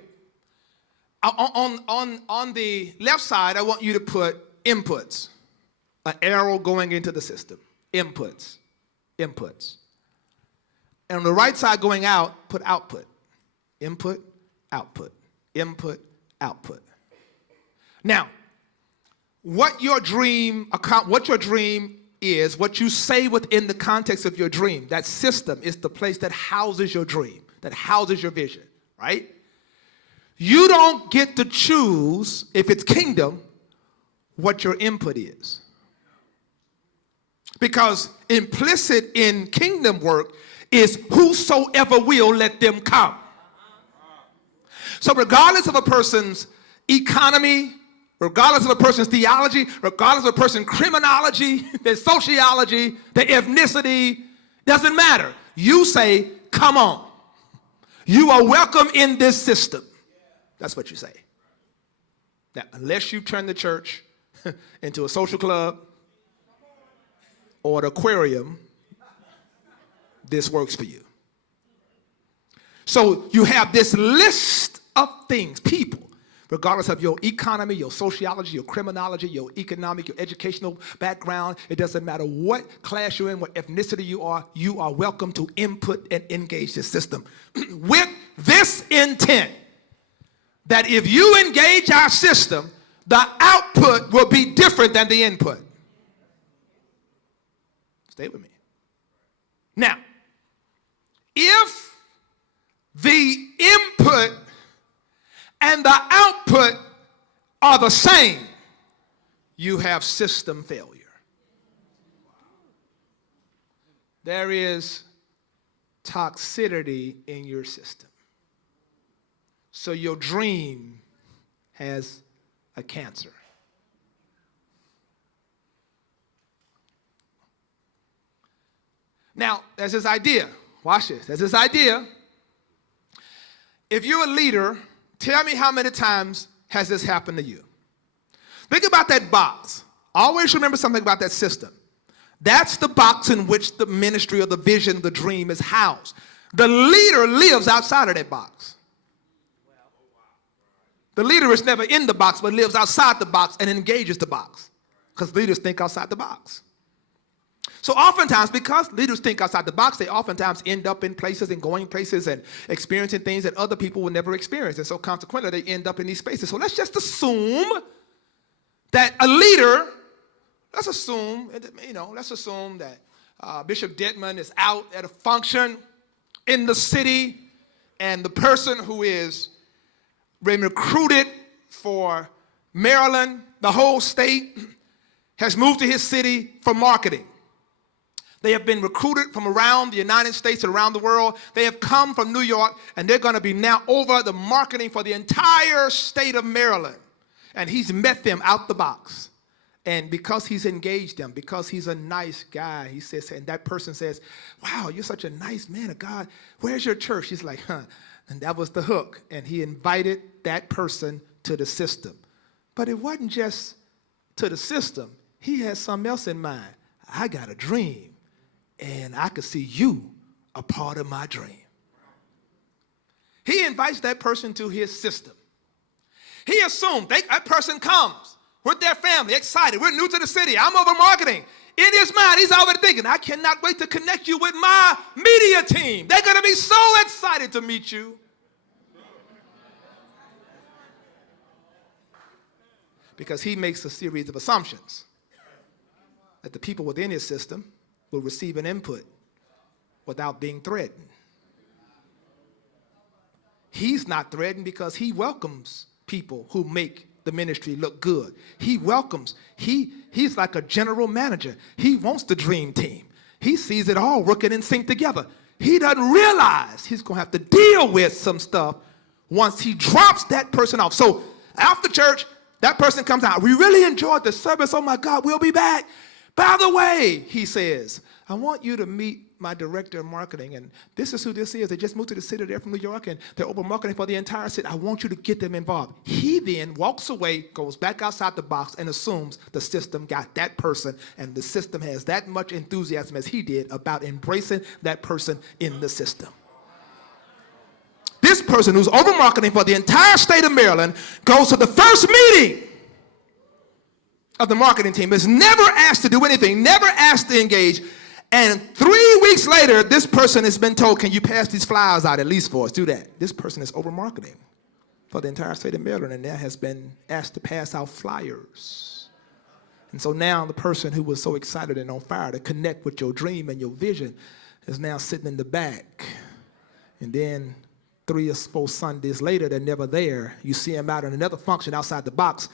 On the left side, I want you to put inputs, an arrow going into the system. Inputs. And on the right side going out, put output. Input, output. Input, output. Now, what your dream is, what you say within the context of your dream, that system is the place that houses your dream, that houses your vision, right? You don't get to choose, if it's kingdom, what your input is. Because implicit in kingdom work is whosoever will, let them come. So regardless of a person's economy, regardless of a person's theology, regardless of a person's criminology, their sociology, their ethnicity, doesn't matter. You say, come on. You are welcome in this system. That's what you say. Now, unless you turn the church into a social club or an aquarium, this works for you. So you have this list of things, people, regardless of your economy, your sociology, your criminology, your economic, your educational background. It doesn't matter what class you're in, what ethnicity you are welcome to input and engage this system with this intent, that if you engage our system, the output will be different than the input. Stay with me. Now, if the input and the output are the same, you have system failure. There is toxicity in your system. So your dream has a cancer. Now, there's this idea. Watch this. There's this idea. If you're a leader, tell me how many times has this happened to you? Think about that box. Always remember something about that system. That's the box in which the ministry or the vision, the dream is housed. The leader lives outside of that box. The leader is never in the box, but lives outside the box and engages the box. Because leaders think outside the box. So oftentimes, because leaders think outside the box, they oftentimes end up in places and going places and experiencing things that other people will never experience. And so consequently, they end up in these spaces. So let's just assume that a leader, let's assume that Bishop Detman is out at a function in the city, and the person who is been recruited for Maryland, the whole state, has moved to his city for marketing. They have been recruited from around the United States and around the world. They have come from New York, and they're going to be now over the marketing for the entire state of Maryland. And he's met them out the box. And because he's engaged them, because he's a nice guy, he says, and that person says, wow, you're such a nice man of God. Where's your church? He's like, huh. And that was the hook. And he invited that person to the system. But it wasn't just to the system. He had something else in mind. I got a dream, and I could see you a part of my dream. He invites that person to his system. He assumed that person comes with their family, excited. We're new to the city. I'm over marketing. In his mind, he's already thinking, I cannot wait to connect you with my media team. They're going to be so excited to meet you. Because he makes a series of assumptions that the people within his system will receive an input without being threatened. He's not threatened because he welcomes people who make the ministry look good. He welcomes. He's like a general manager. He wants the dream team. He sees it all working in sync together. He doesn't realize he's going to have to deal with some stuff once he drops that person off. So after church, that person comes out. We really enjoyed the service. Oh my God, we'll be back. By the way, he says, I want you to meet my director of marketing, and this is who this is. They just moved to the city. They're from New York, and they're over marketing for the entire city. I want you to get them involved. He then walks away, goes back outside the box, and assumes the system got that person, and the system has that much enthusiasm as he did about embracing that person in the system. This person who's over marketing for the entire state of Maryland goes to the first meeting of the marketing team, is never asked to do anything, never asked to engage. And 3 weeks later, this person has been told, can you pass these flyers out at least for us? Do that. This person is over marketing for the entire state of Maryland, and now has been asked to pass out flyers. And so now the person who was so excited and on fire to connect with your dream and your vision is now sitting in the back. And then 3 or 4 Sundays later, they're never there. You see them out in another function outside the box.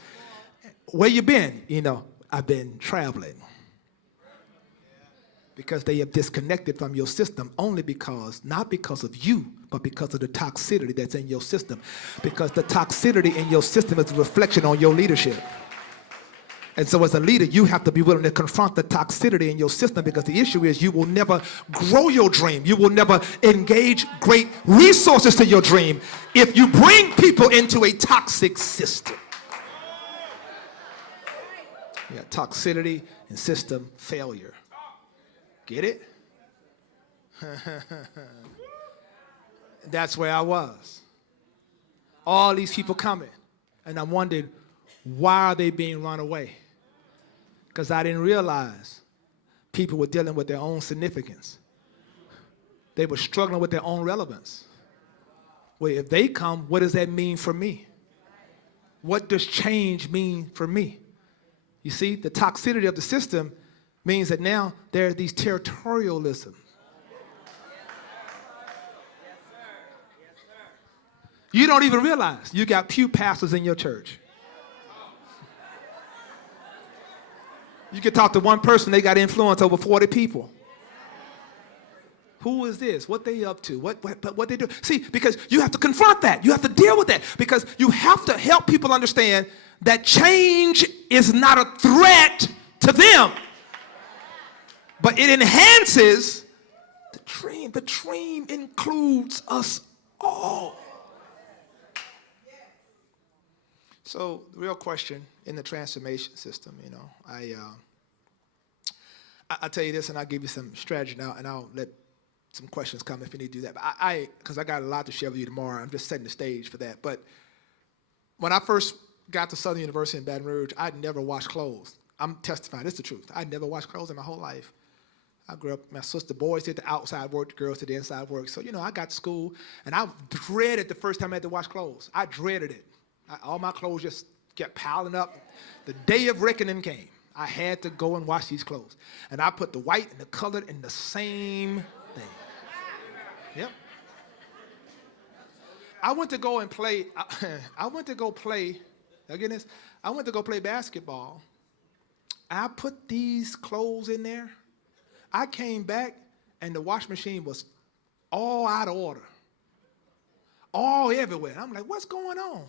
Where you been? You know, I've been traveling. Because they have disconnected from your system only because, not because of you, but because of the toxicity that's in your system. Because the toxicity in your system is a reflection on your leadership. And so as a leader, you have to be willing to confront the toxicity in your system, because the issue is you will never grow your dream. You will never engage great resources to your dream if you bring people into a toxic system. Yeah, toxicity and system failure. Get it? That's where I was. All these people coming. And I wondered, why are they being run away? Because I didn't realize people were dealing with their own significance. They were struggling with their own relevance. Well, if they come, what does that mean for me? What does change mean for me? You see, the toxicity of the system means that now there are these territorialisms. You don't even realize you got pew pastors in your church. You can talk to one person, they got influence over 40 people. Who is this? What they up to? What they do? See, because you have to confront that. You have to deal with that. Because you have to help people understand that change is not a threat to them, but it enhances the dream. The dream includes us all. So the real question in the transformation system, you know, I'll tell you this, and I'll give you some strategy now, and I'll let some questions come if you need to do that. But because I got a lot to share with you tomorrow, I'm just setting the stage for that. But when I first got to Southern University in Baton Rouge, I'd never washed clothes. I'm testifying, this is the truth. I'd never washed clothes in my whole life. I grew up, my sister, boys did the outside work, the girls did the inside work. So, you know, I got to school, and I dreaded the first time I had to wash clothes. I dreaded it. All my clothes just kept piling up. The day of reckoning came. I had to go and wash these clothes. And I put the white and the colored in the same thing. Yep. I went to go and play, again this, I went to go play basketball. I put these clothes in there. I came back, and the wash machine was all out of order. All everywhere. I'm like, what's going on?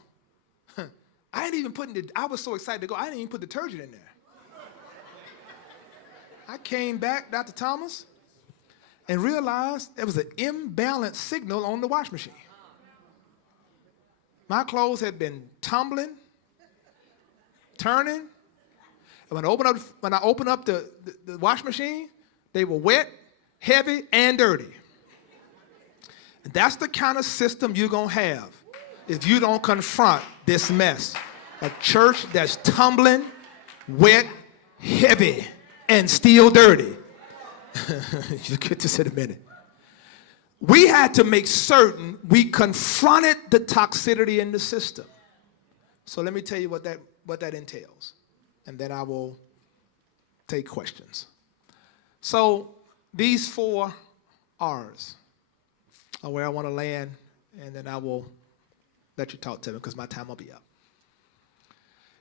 I was so excited to go, I didn't even put detergent in there. I came back, Dr. Thomas, and realized there was an imbalanced signal on the wash machine. My clothes had been tumbling, turning, and when I opened up the wash machine, they were wet, heavy, and dirty. And that's the kind of system you're going to have if you don't confront this mess. A church that's tumbling, wet, heavy, and still dirty. You get this in a minute. We had to make certain we confronted the toxicity in the system. So let me tell you what that entails, and then I will take questions. So these 4 R's are where I want to land, and then I will let you talk to me because my time will be up.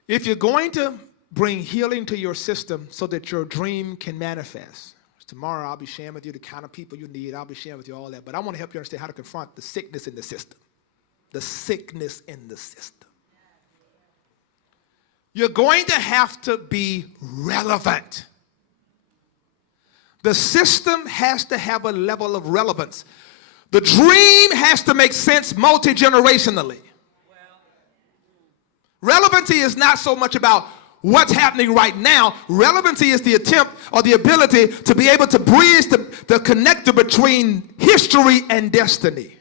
If you're going to bring healing to your system so that your dream can manifest, tomorrow I'll be sharing with you the kind of people you need. I'll be sharing with you all that. But I want to help you understand how to confront the sickness in the system. The sickness in the system. You're going to have to be relevant. The system has to have a level of relevance. The dream has to make sense multi-generationally. Relevancy is not so much about what's happening right now. Relevancy is the attempt or the ability to be able to bridge the connector between history and destiny.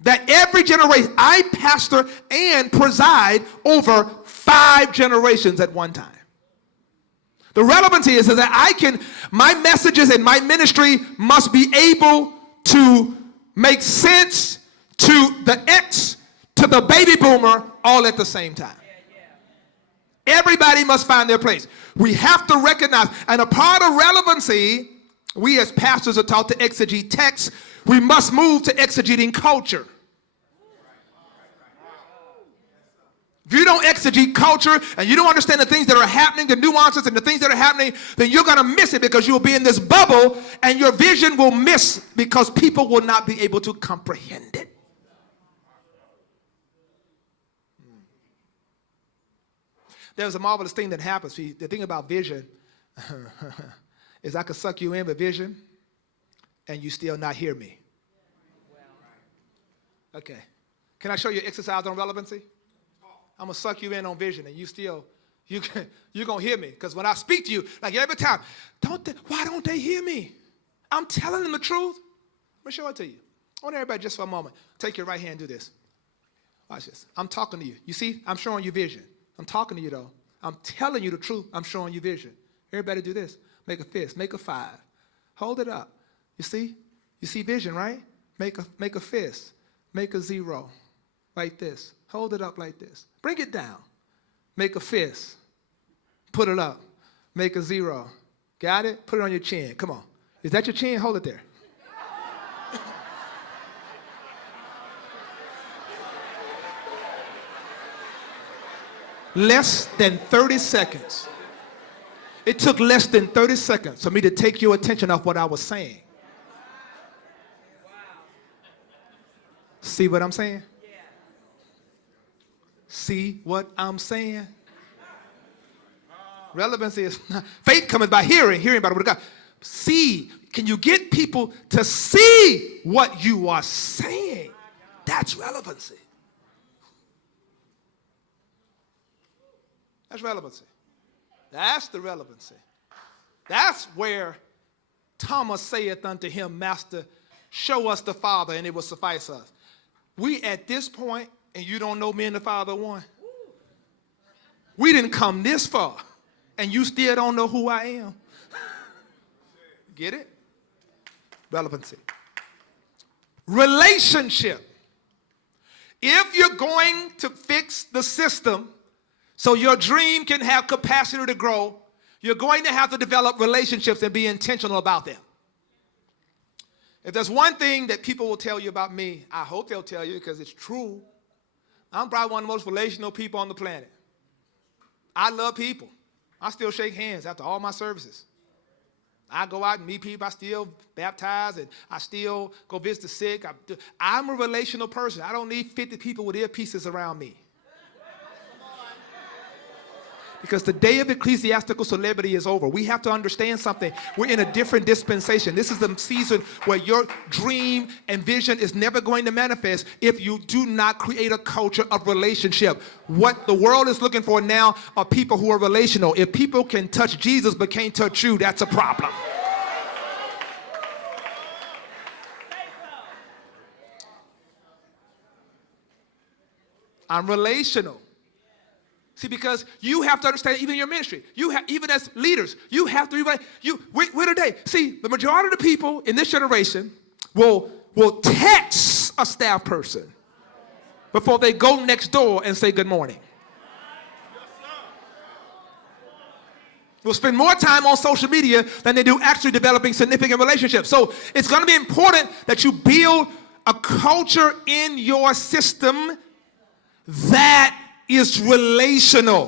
That every generation, I pastor and preside over 5 generations at one time. The relevancy is that my messages and my ministry must be able to make sense to the X, to the baby boomer, all at the same time. Everybody must find their place. We have to recognize, and a part of relevancy, we as pastors are taught to exegete text. We must move to exegeting culture. If you don't exegete culture and you don't understand the things that are happening, the nuances and the things that are happening, then you're going to miss it because you'll be in this bubble and your vision will miss because people will not be able to comprehend it. There's a marvelous thing that happens. See, the thing about vision is I could suck you in with vision and you still not hear me. Okay. Can I show you exercise on relevancy? I'm going to suck you in on vision and you're going to hear me. Because when I speak to you, like every time, why don't they hear me? I'm telling them the truth. Let me show it to you. I want everybody just for a moment. Take your right hand and do this. Watch this. I'm talking to you. You see, I'm showing you vision. I'm talking to you, though. I'm telling you the truth. I'm showing you vision. Everybody do this. Make a fist. Make a 5. Hold it up. You see? You see vision, right? Make a fist. Make a 0. Like this. Hold it up like this. Bring it down. Make a fist. Put it up. Make a 0. Got it? Put it on your chin. Come on. Is that your chin? Hold it there. Less than 30 seconds. It took less than 30 seconds for me to take your attention off what I was saying. See what I'm saying? See what I'm saying? Relevancy is not, faith cometh by hearing, hearing by the word of God. See, can you get people to see what you are saying? That's relevancy. That's relevancy. That's the relevancy. That's where Thomas saith unto him, Master, show us the Father, and it will suffice us. We at this point, and you don't know me and the Father are one. We didn't come this far, and you still don't know who I am. Get it? Relevancy. Relationship. If you're going to fix the system so your dream can have capacity to grow, you're going to have to develop relationships and be intentional about them. If there's one thing that people will tell you about me, I hope they'll tell you because it's true. I'm probably one of the most relational people on the planet. I love people. I still shake hands after all my services. I go out and meet people. I still baptize and I still go visit the sick. I'm a relational person. I don't need 50 people with earpieces around me. Because the day of ecclesiastical celebrity is over. We have to understand something. We're in a different dispensation. This is the season where your dream and vision is never going to manifest if you do not create a culture of relationship. What the world is looking for now are people who are relational. If people can touch Jesus but can't touch you, that's a problem. I'm relational. See, because you have to understand, even in your ministry, even as leaders, you have to be we're today. See, the majority of the people in this generation will text a staff person before they go next door and say good morning. Will spend more time on social media than they do actually developing significant relationships. So it's going to be important that you build a culture in your system that is relational.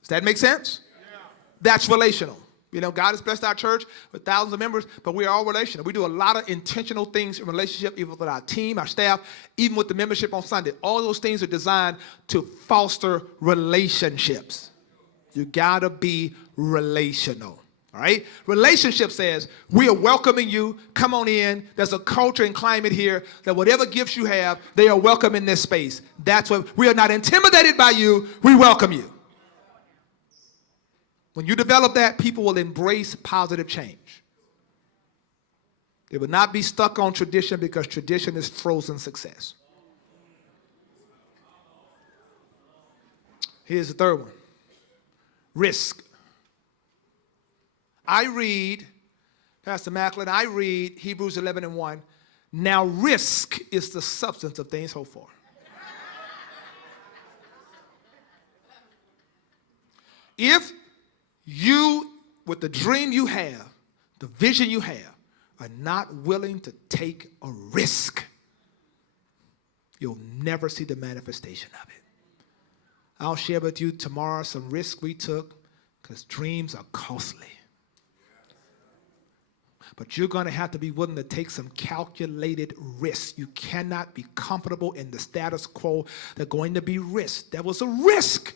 Does that make sense? Yeah. That's relational. You know, God has blessed our church with thousands of members, but we are all relational. We do a lot of intentional things in relationship, even with our team, our staff, even with the membership on Sunday. All those things are designed to foster relationships. You gotta be relational. All right? Relationship says, we are welcoming you. Come on in. There's a culture and climate here that whatever gifts you have, they are welcome in this space. That's what we are not intimidated by you. We welcome you. When you develop that, people will embrace positive change. They will not be stuck on tradition because tradition is frozen success. Here's the third one. Risk. I read, Pastor Macklin, I read Hebrews 11:1. Now risk is the substance of things hoped for. If you, with the dream you have, the vision you have, are not willing to take a risk, you'll never see the manifestation of it. I'll share with you tomorrow some risks we took because dreams are costly. But you're going to have to be willing to take some calculated risks. You cannot be comfortable in the status quo. They're going to be risks. There was a risk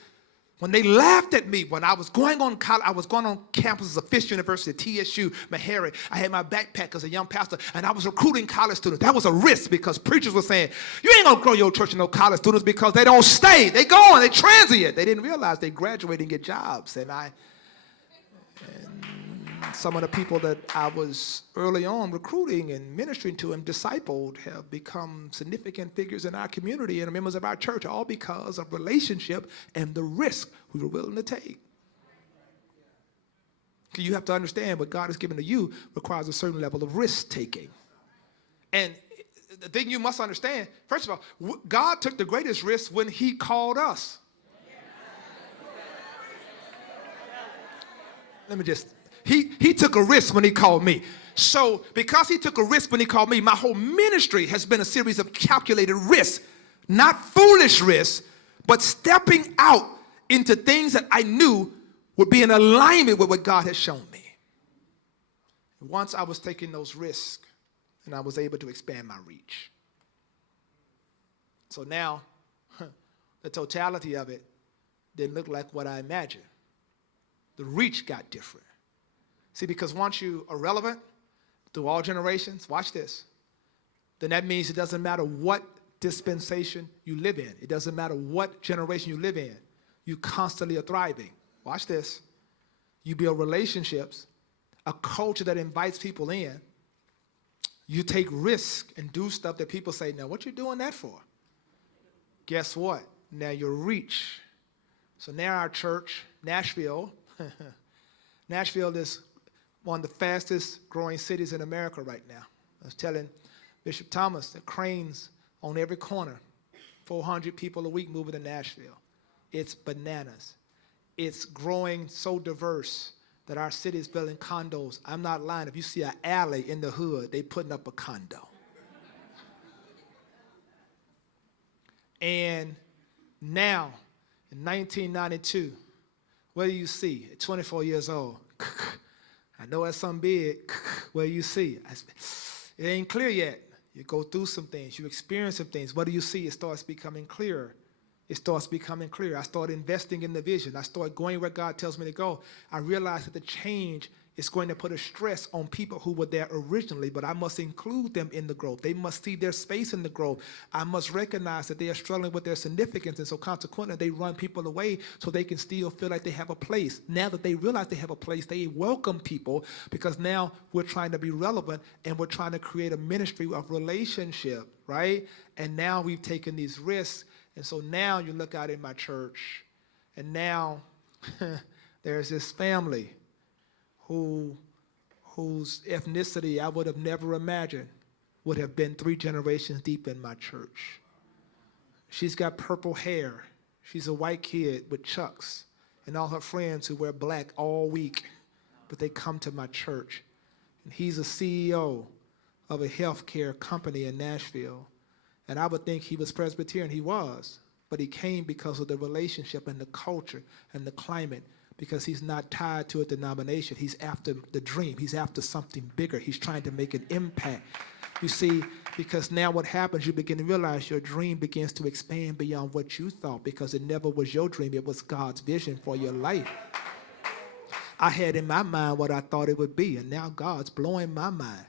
when they laughed at me when I was going on college. I was going on campus at Fisk University, TSU, Meharry. I had my backpack as a young pastor, and I was recruiting college students. That was a risk because preachers were saying, you ain't going to grow your church with no college students because they don't stay. They go on. They transient. They didn't realize they graduate and get jobs. And some of the people that I was early on recruiting and ministering to and discipled have become significant figures in our community and members of our church, all because of relationship and the risk we were willing to take. You have to understand what God has given to you requires a certain level of risk-taking. And the thing you must understand, first of all, God took the greatest risk when he called us. Let me just... He took a risk when he called me. So because he took a risk when he called me, my whole ministry has been a series of calculated risks, not foolish risks, but stepping out into things that I knew would be in alignment with what God has shown me. Once I was taking those risks, and I was able to expand my reach. So now, the totality of it didn't look like what I imagined. The reach got different. See, because once you are relevant through all generations, watch this, then that means it doesn't matter what dispensation you live in. It doesn't matter what generation you live in. You constantly are thriving. Watch this. You build relationships, a culture that invites people in. You take risks and do stuff that people say, now what you doing that for? Guess what? Now your reach. So now our church, Nashville, Nashville is one of the fastest growing cities in America right now. I was telling Bishop Thomas that cranes on every corner, 400 people a week moving to Nashville. It's bananas. It's growing so diverse that our city is building condos. I'm not lying. If you see an alley in the hood, they putting up a condo. And now, in 1992, what do you see at 24 years old? I know that's something big. What do you see? It ain't clear yet. You go through some things. You experience some things. What do you see? It starts becoming clearer it starts becoming clear. I start investing in the vision. I start going where God tells me to go. I realize that the change is going to put a stress on people who were there originally, but I must include them in the growth. They must see their space in the growth. I must recognize that they are struggling with their significance, and so consequently, they run people away so they can still feel like they have a place. Now that they realize they have a place, they welcome people because now we're trying to be relevant and we're trying to create a ministry of relationship, right? And now we've taken these risks. And so now you look out in my church, and now there's this family whose ethnicity I would have never imagined would have been 3 generations deep in my church. She's got purple hair. She's a white kid with chucks, and all her friends who wear black all week, but they come to my church. And he's a CEO of a healthcare company in Nashville. And I would think he was Presbyterian. He was. But he came because of the relationship and the culture and the climate, because he's not tied to a denomination. He's after the dream. He's after something bigger. He's trying to make an impact. You see, because now what happens, you begin to realize your dream begins to expand beyond what you thought, because it never was your dream. It was God's vision for your life. I had in my mind what I thought it would be, and now God's blowing my mind.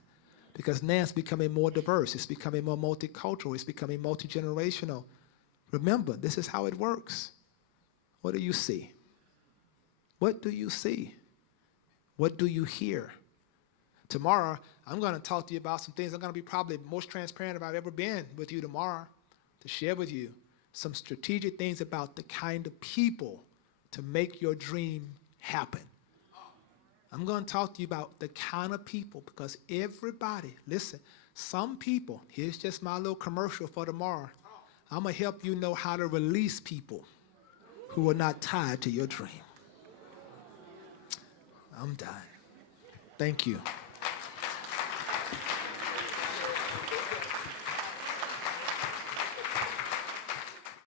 Because now it's becoming more diverse. It's becoming more multicultural. It's becoming multi-generational. Remember, this is how it works. What do you see? What do you see? What do you hear? Tomorrow, I'm going to talk to you about some things. I'm going to be probably the most transparent I've ever been with you tomorrow, to share with you some strategic things about the kind of people to make your dream happen. I'm going to talk to you about the kind of people, because everybody, listen, some people, here's just my little commercial for tomorrow. I'm going to help you know how to release people who are not tied to your dream. I'm done. Thank you.